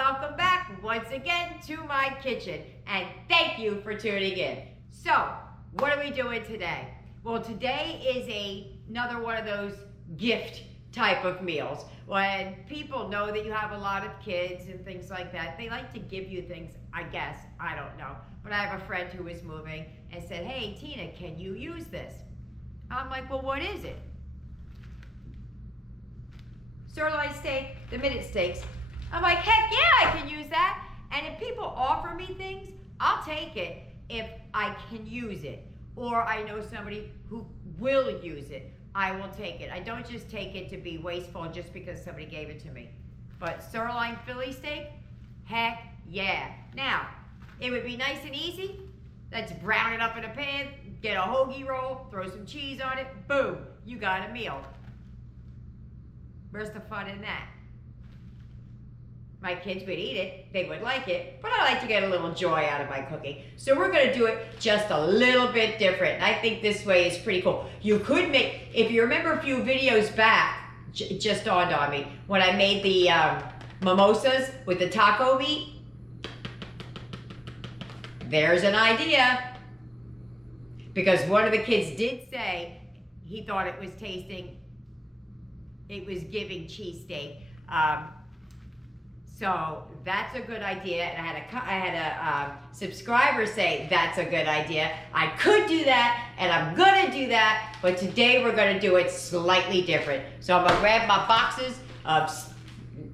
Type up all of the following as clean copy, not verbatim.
welcome back once again to my kitchen, and thank you for tuning in. So, what are we doing today? Well, today is another one of those gift type of meals. When people know that you have a lot of kids and things like that, they like to give you things, I guess, I don't know. But I have a friend who was moving and said, hey, Tina, can you use this? I'm like, well, what is it? Sirloin steak, the minute steaks. I'm like, heck yeah, I can use that. And if people offer me things, I'll take it if I can use it. Or I know somebody who will use it. I will take it. I don't just take it to be wasteful just because somebody gave it to me. But sirloin Philly steak, heck yeah. Now, it would be nice and easy. Let's brown it up in a pan, get a hoagie roll, throw some cheese on it, boom, you got a meal. Where's the fun in that? My kids would eat it, they would like it, but I like to get a little joy out of my cooking. So we're gonna do it just a little bit different. And I think this way is pretty cool. You could make, if you remember a few videos back, just dawned on me, when I made the mimosas with the taco meat, there's an idea. Because one of the kids did say he thought it was giving cheesesteak. So that's a good idea, and I had a subscriber say that's a good idea. I could do that, and I'm gonna do that, but today we're gonna do it slightly different. So I'm gonna grab my boxes of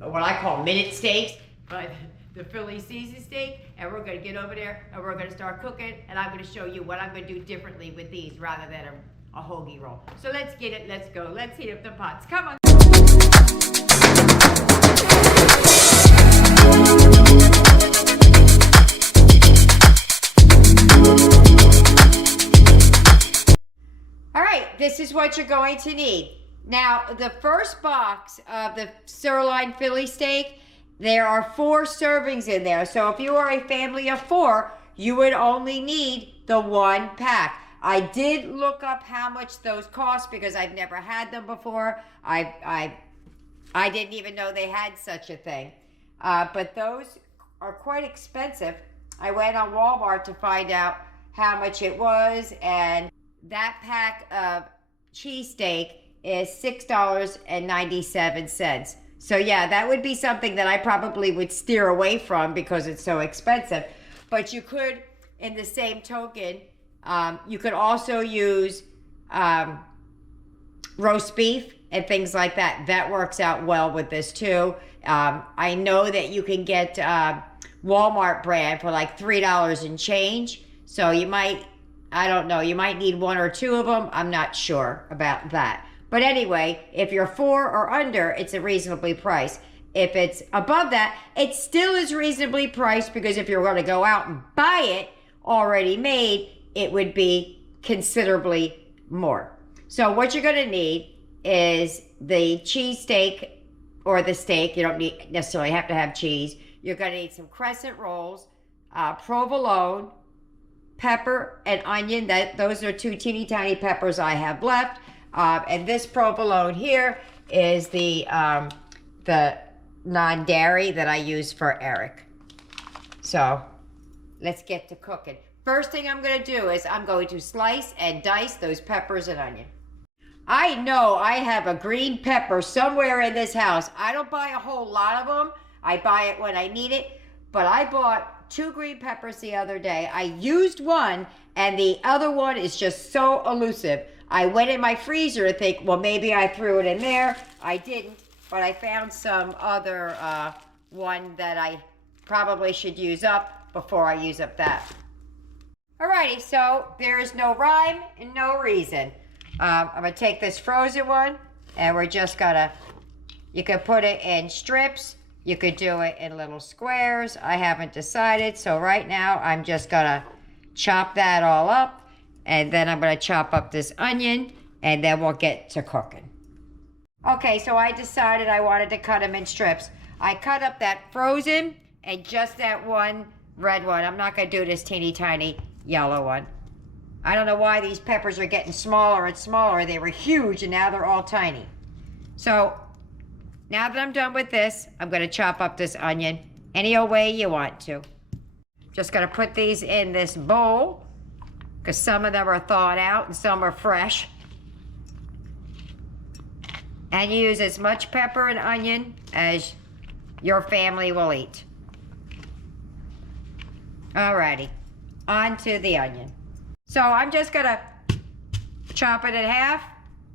what I call minute steaks, but the Philly season steak, and we're gonna get over there, and we're gonna start cooking, and I'm gonna show you what I'm gonna do differently with these rather than a hoagie roll. So let's get it, let's go, let's heat up the pots, come on. All right, this is what you're going to need. Now, the first box of the sirloin Philly steak, there are 4 servings in there. So if you are a family of 4, you would only need the 1 pack. I did look up how much those cost because I've never had them before. I didn't even know they had such a thing. But those are quite expensive. I went on Walmart to find out how much it was, and that pack of cheesesteak is $6.97. So yeah, that would be something that I probably would steer away from because it's so expensive. But you could, in the same token, you could also use roast beef and things like that. That works out well with this too. I know that you can get Walmart brand for like $3 and change. So you might, I don't know, you might need 1 or 2 of them. I'm not sure about that. But anyway, if you're 4 or under, it's a reasonably priced. If it's above that, it still is reasonably priced because if you're going to go out and buy it already made, it would be considerably more. So what you're going to need is the cheesesteak or the steak. You don't necessarily have to have cheese. You're going to need some Crescent rolls, provolone, pepper, and onion. Those are 2 teeny tiny peppers I have left. And this provolone here is the non-dairy that I use for Eric. So let's get to cooking. First thing I'm going to do is I'm going to slice and dice those peppers and onion. I know I have a green pepper somewhere in this house. I don't buy a whole lot of them. I buy it when I need it. But I bought 2 green peppers the other day. I used one, and the other one is just so elusive. I went in my freezer to think, well, maybe I threw it in there. I didn't, but I found some other one that I probably should use up before I use up that. Alrighty, so there is no rhyme and no reason. I'm gonna take this frozen one, and we're just gonna, you could put it in strips, you could do it in little squares. I haven't decided, so right now I'm just gonna chop that all up, and then I'm gonna chop up this onion, and then we'll get to cooking. Okay, so I decided I wanted to cut them in strips. I cut up that frozen and just that one red one. I'm not gonna do this teeny tiny yellow one. I don't know why these peppers are getting smaller and smaller. They were huge and now they're all tiny. So now that I'm done with this, I'm gonna chop up this onion any old way you want to. Just gonna put these in this bowl because some of them are thawed out and some are fresh. And use as much pepper and onion as your family will eat. Alrighty, on to the onion. So I'm just gonna chop it in half,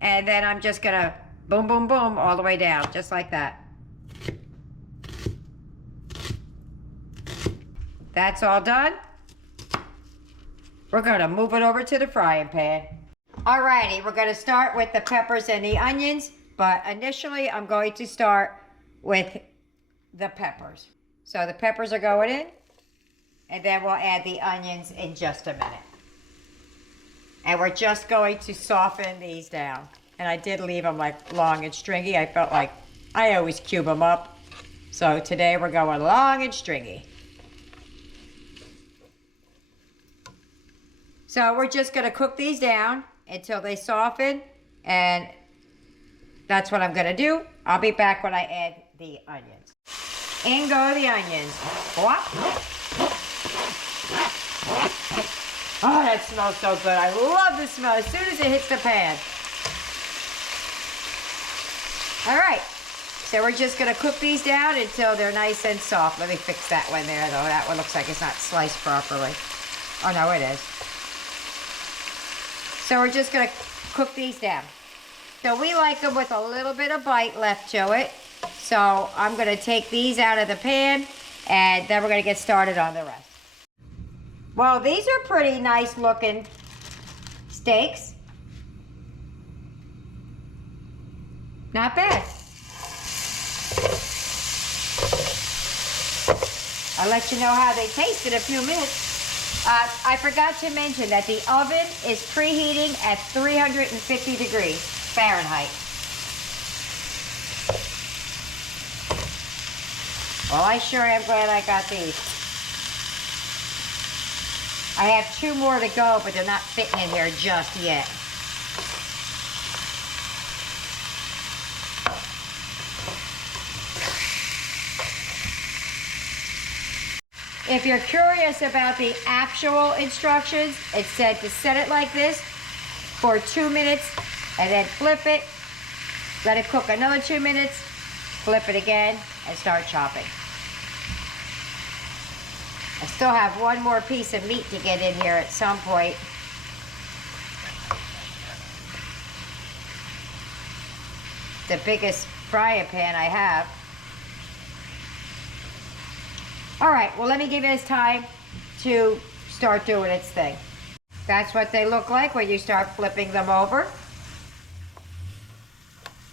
and then I'm just gonna boom, boom, boom all the way down, just like that. That's all done. We're gonna move it over to the frying pan. Alrighty, we're gonna start with the peppers and the onions, but initially I'm going to start with the peppers. So the peppers are going in, and then we'll add the onions in just a minute. And we're just going to soften these down. And I did leave them like long and stringy. I felt like I always cube them up. So today we're going long and stringy. So we're just gonna cook these down until they soften, and that's what I'm gonna do. I'll be back when I add the onions. In go the onions. Oh, that smells so good. I love the smell as soon as it hits the pan. All right, so we're just gonna cook these down until they're nice and soft. Let me fix that one there though. That one looks like it's not sliced properly. Oh no, it is. So we're just gonna cook these down. So we like them with a little bit of bite left to it. So I'm gonna take these out of the pan, and then we're gonna get started on the rest. Well, these are pretty nice looking steaks. Not bad. I'll let you know how they taste in a few minutes. I forgot to mention that the oven is preheating at 350 degrees Fahrenheit. Well, I sure am glad I got these. I have 2 more to go, but they're not fitting in here just yet. If you're curious about the actual instructions, it said to set it like this for 2 minutes and then flip it, let it cook another 2 minutes, flip it again, and start chopping. I still have 1 more piece of meat to get in here at some point. The biggest frying pan I have. All right, well, let me give you this time to start doing its thing. That's what they look like when you start flipping them over.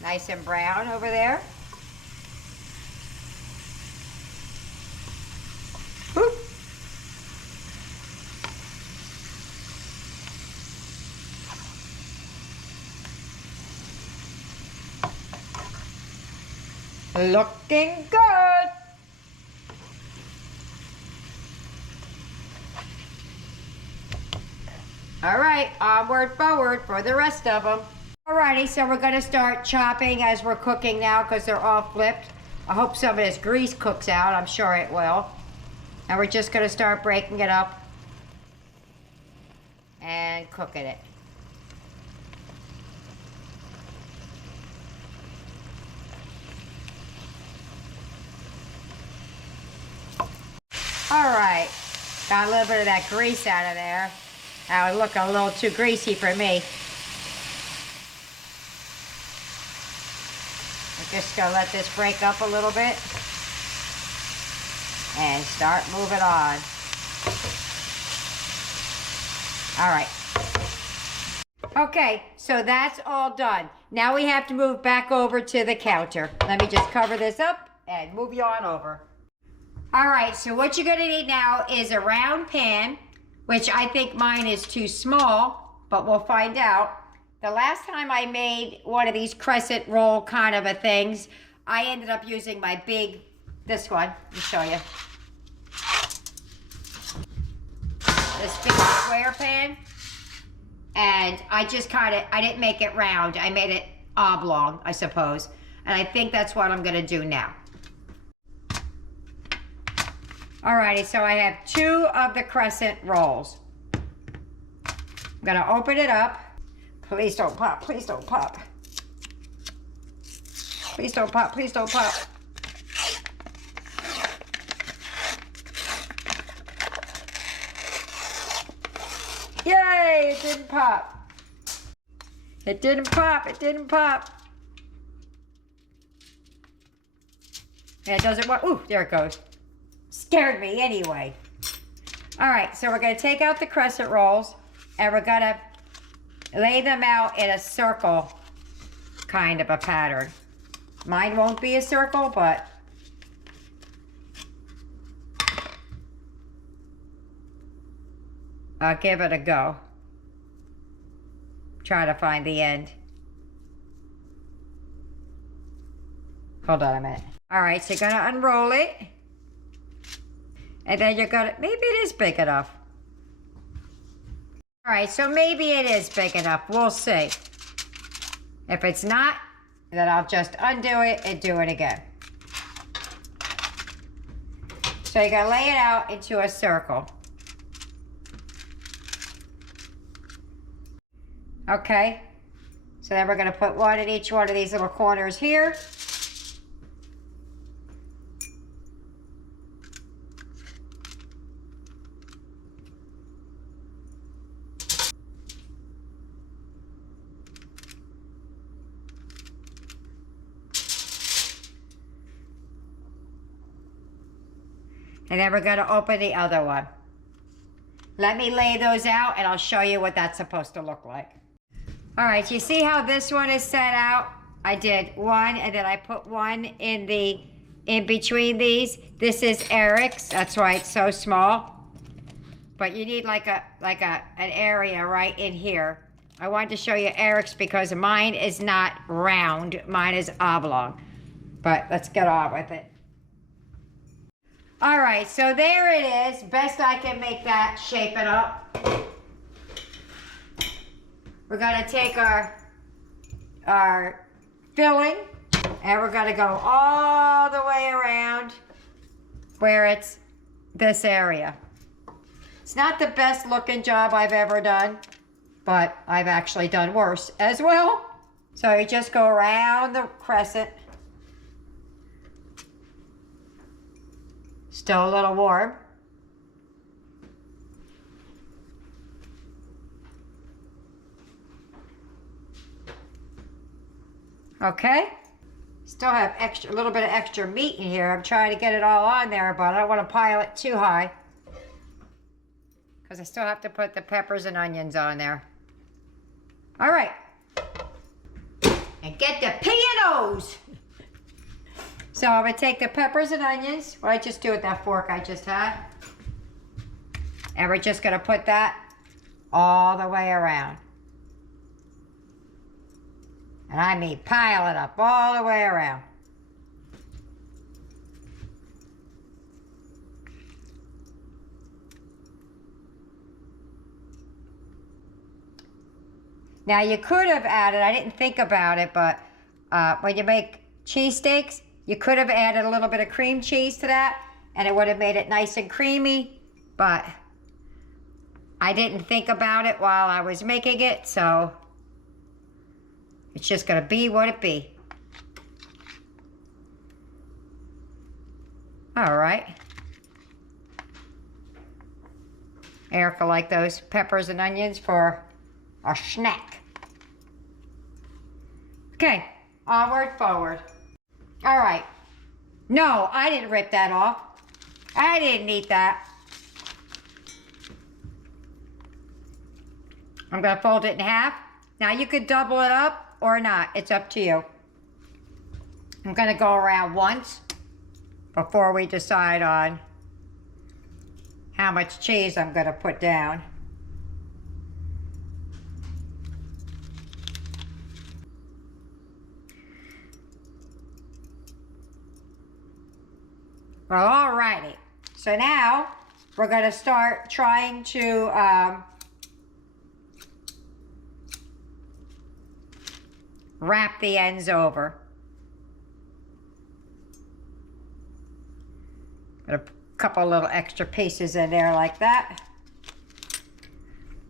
Nice and brown over there. Boop. Looking good. All right, onward, forward for the rest of them. Alrighty, so we're gonna start chopping as we're cooking now because they're all flipped. I hope some of this grease cooks out. I'm sure it will. And we're just gonna start breaking it up and cooking it. All right, got a little bit of that grease out of there. That was looking a little too greasy for me. I'm just gonna let this break up a little bit and start moving on. All right. Okay, so that's all done. Now we have to move back over to the counter. Let me just cover this up and move you on over. All right, so what you're gonna need now is a round pan, which I think mine is too small, but we'll find out. The last time I made one of these crescent roll kind of a things, I ended up using my big, this one, let me show you. This big square pan. And I just I didn't make it round, I made it oblong, I suppose. And I think that's what I'm gonna do now. Alrighty, so I have 2 of the crescent rolls. I'm gonna open it up. Please don't pop, please don't pop. Please don't pop, please don't pop. Yay, it didn't pop. It didn't pop, it didn't pop. And it doesn't work. Ooh, there it goes. Scared me anyway. All right, so we're gonna take out the crescent rolls and we're gonna lay them out in a circle kind of a pattern. Mine won't be a circle, but I'll give it a go. Try to find the end. Hold on a minute. All right, so you're gonna unroll it. And then you're gonna, maybe it is big enough. All right, so maybe it is big enough. We'll see. If it's not, then I'll just undo it and do it again. So you're gonna lay it out into a circle. Okay, so then we're gonna put one in each one of these little corners here. And then we're gonna open the other one. Let me lay those out and I'll show you what that's supposed to look like. All right, you see how this one is set out? I did one and then I put one in between these. This is Eric's, that's why it's so small. But you need like an area right in here. I wanted to show you Eric's because mine is not round, mine is oblong. But let's get on with it. All right, so there it is. Best I can make that, shape it up. We're gonna take our filling and we're gonna go all the way around where it's this area. It's not the best looking job I've ever done, but I've actually done worse as well. So you just go around the crescent. Still a little warm. Okay. Still have a little bit of extra meat in here. I'm trying to get it all on there, but I don't want to pile it too high because I still have to put the peppers and onions on there. All right. And get the P&Os. So I'm gonna take the peppers and onions, what I just do with that fork I just had. And we're just gonna put that all the way around. And I mean pile it up all the way around. Now you could have added, I didn't think about it, but when you make cheesesteaks, you could have added a little bit of cream cheese to that and it would have made it nice and creamy, but I didn't think about it while I was making it, so it's just gonna be what it be. All right. Erica liked those peppers and onions for a snack. Okay, onward, forward. All right. No, I didn't rip that off. I didn't eat that. I'm gonna fold it in half. Now you could double it up or not, it's up to you. I'm gonna go around once before we decide on how much cheese I'm gonna put down. Well, alrighty. So now we're going to start trying to wrap the ends over. I'm going to couple little extra pieces in there like that.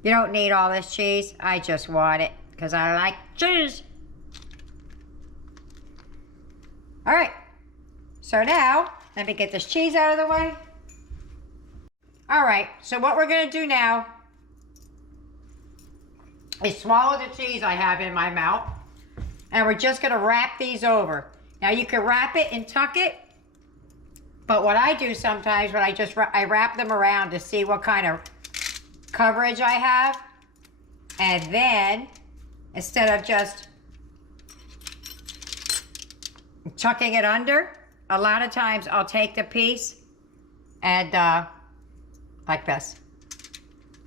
You don't need all this cheese. I just want it because I like cheese. All right. So now, let me get this cheese out of the way. All right. So what we're going to do now is swallow the cheese I have in my mouth. And we're just going to wrap these over. Now you can wrap it and tuck it. But what I do sometimes when I wrap them around to see what kind of coverage I have, and then instead of just tucking it under, a lot of times I'll take the piece and like this,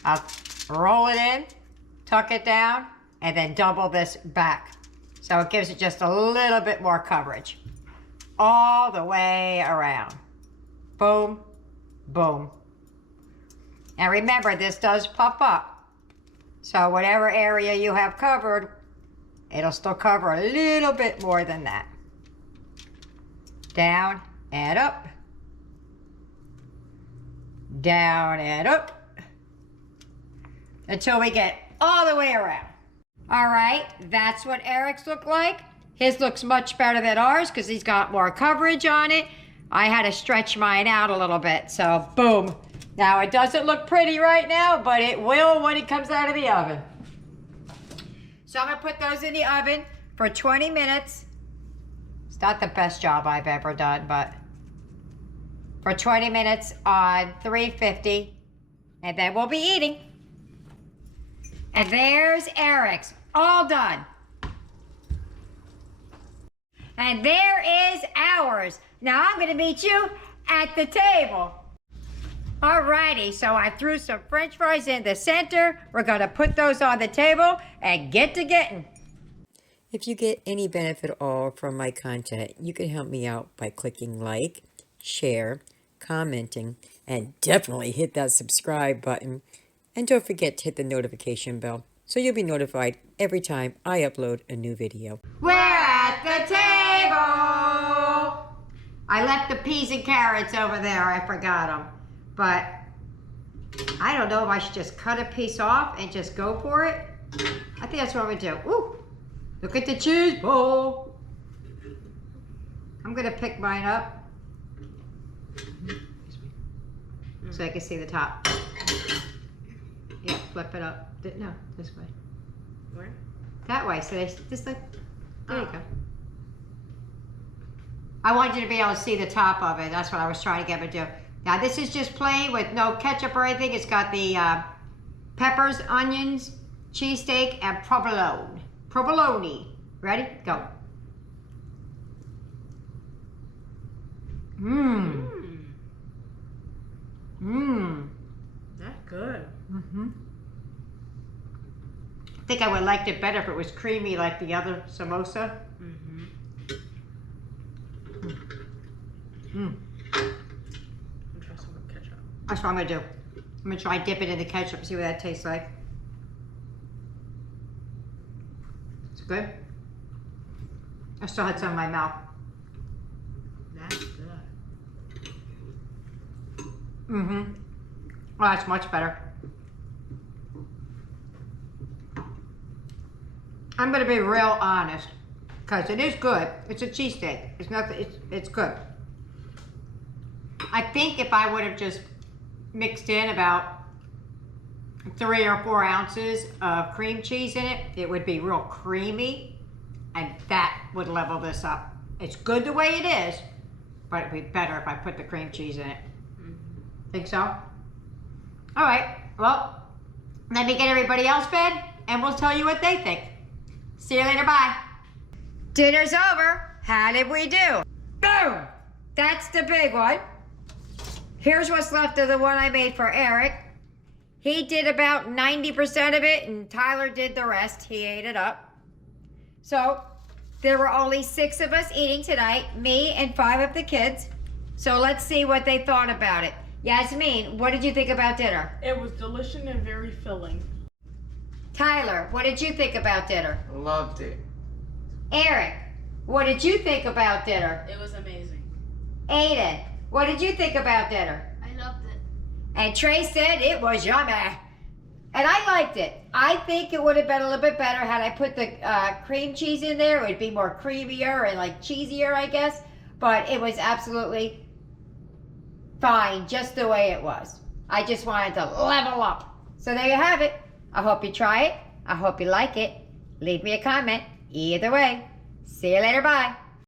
I'll roll it in, tuck it down, and then double this back, so it gives it just a little bit more coverage all the way around. Boom, boom. Now remember, this does puff up. So whatever area you have covered, it'll still cover a little bit more than that. Down and up. Down and up. Until we get all the way around. All right, that's what Eric's look like. His looks much better than ours because he's got more coverage on it. I had to stretch mine out a little bit, so boom. Now, it doesn't look pretty right now, but it will when it comes out of the oven. So I'm going to put those in the oven for 20 minutes. It's not the best job I've ever done, but for 20 minutes on 350, and then we'll be eating. And there's Eric's, all done. And there is ours. Now I'm going to meet you at the table. Alrighty, so I threw some French fries in the center. We're going to put those on the table and get to getting. If you get any benefit at all from my content, you can help me out by clicking like, share, commenting, and definitely hit that subscribe button. And don't forget to hit the notification bell so you'll be notified every time I upload a new video. We're at the table. I left the peas and carrots over there. I forgot them. But I don't know if I should just cut a piece off and just go for it. I think that's what I'm going to do. Ooh, look at the cheese bowl. I'm going to pick mine up so I can see the top. Yeah, flip it up. No, this way. Where? That way. So just like, there you go. I wanted you to be able to see the top of it. That's what I was trying to get him to do. Now this is just plain with no ketchup or anything. It's got the peppers, onions, cheesesteak, and provolone. Provolone. Ready? Go. Mmm. Mmm. That's good. Mm-hmm. I think I would have liked it better if it was creamy like the other samosa. Mm-hmm. Mm. Try some with ketchup. That's what I'm going to do. I'm going to try dip it in the ketchup and see what that tastes like. It's good. I still had some in my mouth. That's good. Mm-hmm. Oh, that's much better. I'm going to be real honest because it is good. It's a cheesesteak. It's nothing. It's good. I think if I would have just mixed in about 3 or 4 ounces of cream cheese in it, it would be real creamy, and that would level this up. It's good the way it is, but it'd be better if I put the cream cheese in it. Think so? All right, well, let me get everybody else fed, and we'll tell you what they think. See you later, bye. Dinner's over. How did we do? Boom! That's the big one. Here's what's left of the one I made for Eric. He did about 90% of it, and Tyler did the rest. He ate it up. So there were only 6 of us eating tonight, me and 5 of the kids. So let's see what they thought about it. Yasmin, what did you think about dinner? It was delicious and very filling. Tyler, what did you think about dinner? Loved it. Eric, what did you think about dinner? It was amazing. Aiden, what did you think about dinner? And Trey said it was yummy. And I liked it. I think it would have been a little bit better had I put the cream cheese in there. It would be more creamier and like cheesier, I guess. But it was absolutely fine just the way it was. I just wanted to level up. So there you have it. I hope you try it. I hope you like it. Leave me a comment. Either way. See you later. Bye.